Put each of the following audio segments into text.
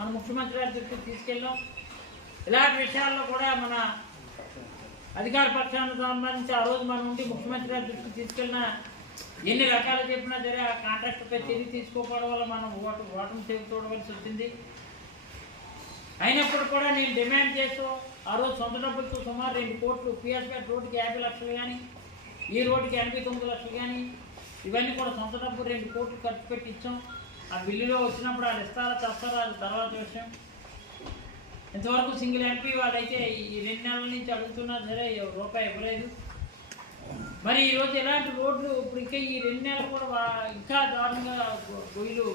మన ముఖ్యమంత్రి గారి దృష్టికి తీసుకెళ్ళాం. ఇలాంటి విషయాల్లో కూడా మన అధికార పక్షానికి సంబంధించి ఆ రోజు మనం ఉండి ముఖ్యమంత్రి గారి దృష్టికి తీసుకెళ్ళినా ఎన్ని రకాలు చెప్పినా సరే ఆ కాంట్రాక్టర్పై చర్య తీసుకోకపోవడం వల్ల మనం ఓటమి చూడవలసి వచ్చింది. అయినప్పుడు కూడా నేను డిమాండ్ చేస్తూ ఆ రోజు సొంత డబ్బులతో సుమారు 2 కోట్లు పిఎస్పేట రోడ్డుకి 50 లక్షలు కానీ ఈ రోడ్డుకి 89 లక్షలు కానీ ఇవన్నీ కూడా సొంత డబ్బు 2 కోట్లు ఖర్చు పెట్టి ఇచ్చాం. ఆ బిల్లులో వచ్చినప్పుడు వాళ్ళు ఇస్తారా తెస్తారా అది తర్వాత విషయం. ఇంతవరకు సింగిల్ ఎంపీ వాళ్ళైతే ఈ 2 నెలల నుంచి అడుగుతున్నా సరే రూపాయి ఇవ్వలేదు. మరి ఈరోజు ఎలాంటి రోడ్లు ఇప్పుడు ఇంకా ఈ 2 నెలలు కూడా ఇంకా దారుణంగా గొయ్యలు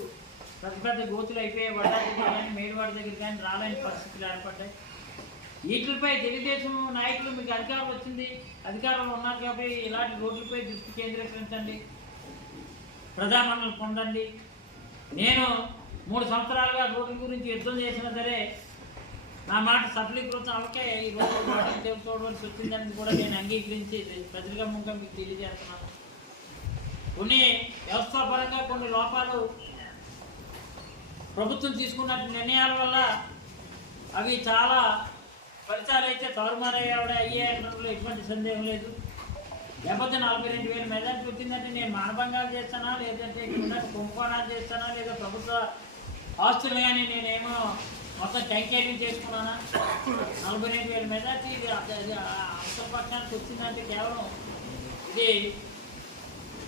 పెద్ద పెద్ద గోతులు అయిపోయాయి. వడ్డా దగ్గర కానీ మేడివాడ దగ్గర కానీ రాలేని పరిస్థితులు ఏర్పడ్డాయి. వీటిపై తెలుగుదేశం నాయకులు మీకు అధికారం వచ్చింది, అధికారంలో ఉన్నారు కాబట్టి ఇలాంటి రోడ్లపై దృష్టి కేంద్రీకరించండి, ప్రజామన్నలు పొందండి. నేను 3 సంవత్సరాలుగా రోడ్ల గురించి యుద్ధం చేసినా సరే నా మాట సఫలీకృతం అవకే ఈ రోజు మాటలు తెలుసుకోవడానికి వచ్చిందని కూడా నేను అంగీకరించి ప్రజలుగా ముందుగా మీకు తెలియజేస్తున్నాను. కొన్ని వ్యవస్థాపరంగా కొన్ని లోపాలు ప్రభుత్వం తీసుకున్న నిర్ణయాల వల్ల అవి చాలా ఫలితాలు అయితే అయ్యేటప్పుడు ఎటువంటి సందేహం లేదు. లేకపోతే 42,000 మెజార్టీ వచ్చిందంటే నేను మానభంగాలు చేస్తానా, లేదంటే ఇక్కడ కుంభకోణాలు చేస్తానా, లేదా ప్రభుత్వ ఆస్తులు కానీ నేనేమో మొత్తం టెంకేటింగ్ చేసుకున్నానా. 42,000 మెజార్టీ ఇది అంతర్పక్షానికి వచ్చిందంటే కేవలం ఇది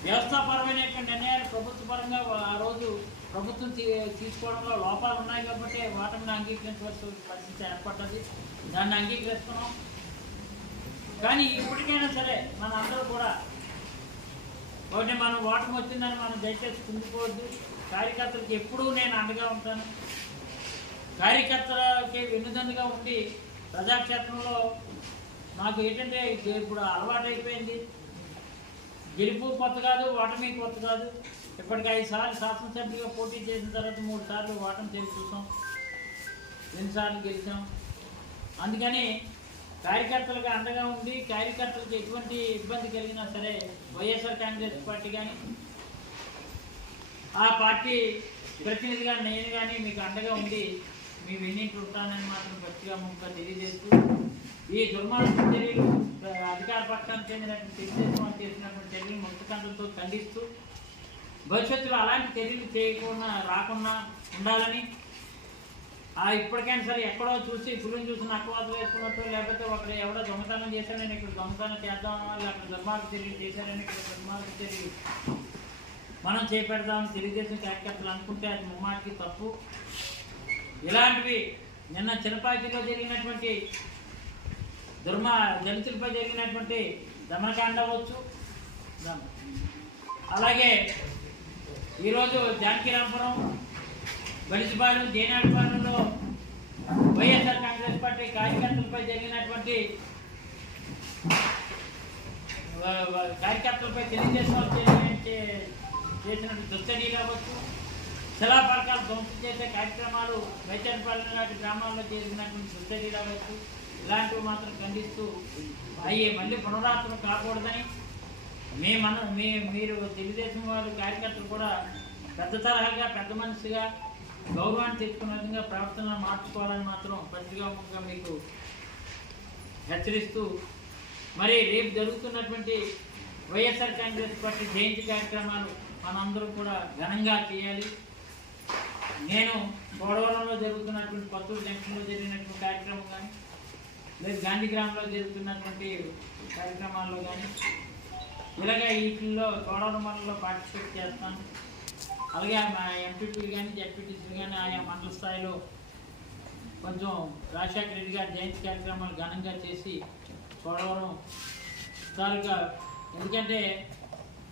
వ్యవస్థాపరమైనటువంటి నిర్ణయాలు ప్రభుత్వపరంగా ఆ రోజు ప్రభుత్వం తీసుకోవడంలో లోపాలు ఉన్నాయి కాబట్టి వాటిని అంగీకరించవలసిన పరిస్థితి ఏర్పడ్డది. దాన్ని అంగీకరిస్తున్నాం. కానీ ఇప్పటికైనా సరే మన అందరూ కూడా ఒకటి మనం ఓటమి వచ్చిందని మనం దయచేసి కుంగిపోవద్దు. కార్యకర్తలకు ఎప్పుడూ నేను అండగా ఉంటాను. కార్యకర్తలకి వెన్నుదన్నుగా ఉండి ప్రజాక్షేత్రంలో నాకు ఏంటంటే ఇప్పుడు అలవాటు అయిపోయింది. గెలుపు కొత్త కాదు, ఓటమి కొత్త కాదు. ఇప్పటికి 5 సార్లు శాసనసభ్యులుగా పోటీ చేసిన తర్వాత 3 సార్లు ఓటమి చేసి చూసాం, 2 సార్లు గెలిచాం. అందుకని కార్యకర్తలకు అండగా ఉండి కార్యకర్తలకు ఎటువంటి ఇబ్బంది కలిగినా సరే వైఎస్ఆర్ కాంగ్రెస్ పార్టీ కానీ ఆ పార్టీ ప్రతినిధిగా నేను కానీ మీకు అండగా ఉండి మీ వెన్నింటి ఉంటానని మాత్రం గట్టిగా ముందుగా తెలియజేస్తూ ఈ దుర్మార్గ చర్యలు అధికార పక్షానికి చెందినటువంటి తెలుగుదేశం చేసినటువంటి చర్యలు ముక్తకంఠంతో ఖండిస్తూ భవిష్యత్తులో అలాంటి చర్యలు చేయకుండా రాకుండా ఉండాలని ఇప్పటికైనా సరే ఎక్కడో చూసి పులిని చూసి నక్కవాతలు వేసుకున్నట్టు, లేకపోతే ఒకరు ఎవడో దొంగతనం చేశారని ఇక్కడ దొంగతనం చేద్దామని, అక్కడ దుర్మార్గ చర్యలు చేశారని ఇక్కడ దుర్మార్గ చర్యలు మనం చేపెడదామని తెలుగుదేశం కార్యకర్తలు అనుకుంటే అది ముమ్మాటికి తప్పు. ఇలాంటివి నిన్న చిరపాకిలో జరిగినటువంటి దళితులపై జరిగినటువంటి దమనకాండ అవ్వచ్చు, అలాగే ఈరోజు జానకిరాంపురం, బలిసిపాలెం, జేనాడిపాలెంలో వైఎస్ఆర్ కాంగ్రెస్ పార్టీ కార్యకర్తలపై జరిగినటువంటి తెలుగుదేశం చేసినటువంటి దుశ్చర్యలు అవ్వచ్చు, శిలాపలకాలు ధ్వంసం చేసే కార్యక్రమాలు వైచర్పాలెం లాంటి గ్రామాల్లో చేసినటువంటి దుశ్చర్యలు అవ్వచ్చు, ఇలాంటివి మాత్రం ఖండిస్తూ అవి మళ్ళీ పునరావృతం కాకూడదని మీరు తెలుగుదేశం వారి కార్యకర్తలు కూడా పెద్ద తరహాగా పెద్ద మనిషిగా గౌరవాన్ని తెచ్చుకునే విధంగా ప్రవర్తన మార్చుకోవాలని మాత్రం పత్రికాముఖంగా మీకు హెచ్చరిస్తూ మరి రేపు జరుగుతున్నటువంటి వైఎస్ఆర్ కాంగ్రెస్ పార్టీ జయంతి కార్యక్రమాలు మనందరూ కూడా ఘనంగా చేయాలి. నేను పోలవరంలో జరుగుతున్నటువంటి పత్తూరు జంక్షన్లో జరిగినటువంటి కార్యక్రమం కానీ, లేదు గాంధీగ్రామంలో జరుగుతున్నటువంటి కార్యక్రమాల్లో కానీ ఇలాగే వీటిల్లో పోలవరం మండలంలో పార్టిసిపేట్ చేస్తాను. అలాగే మా ఎంపీపీలు కానీ జడ్పీటీసీలు కానీ ఆయా మండల స్థాయిలో కొంచెం రాజశేఖర రెడ్డి గారి జయంతి కార్యక్రమాలు ఘనంగా చేసి పోలవరం తాలూకా, ఎందుకంటే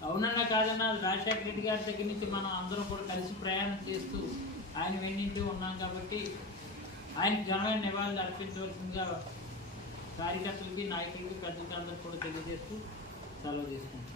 అవునన్నా కాదన్నా రాజశేఖర రెడ్డి గారి దగ్గర నుంచి మనం అందరం కూడా కలిసి ప్రయాణం చేస్తూ ఆయన వెన్నింటి ఉన్నాం కాబట్టి ఆయనకు ఘనమైన నివాళులు అర్పించవలసిందిగా కార్యకర్తలకి, నాయకులకి, పెద్దలకి అందరూ కూడా తెలియజేస్తూ సెలవు తీసుకుంటాం.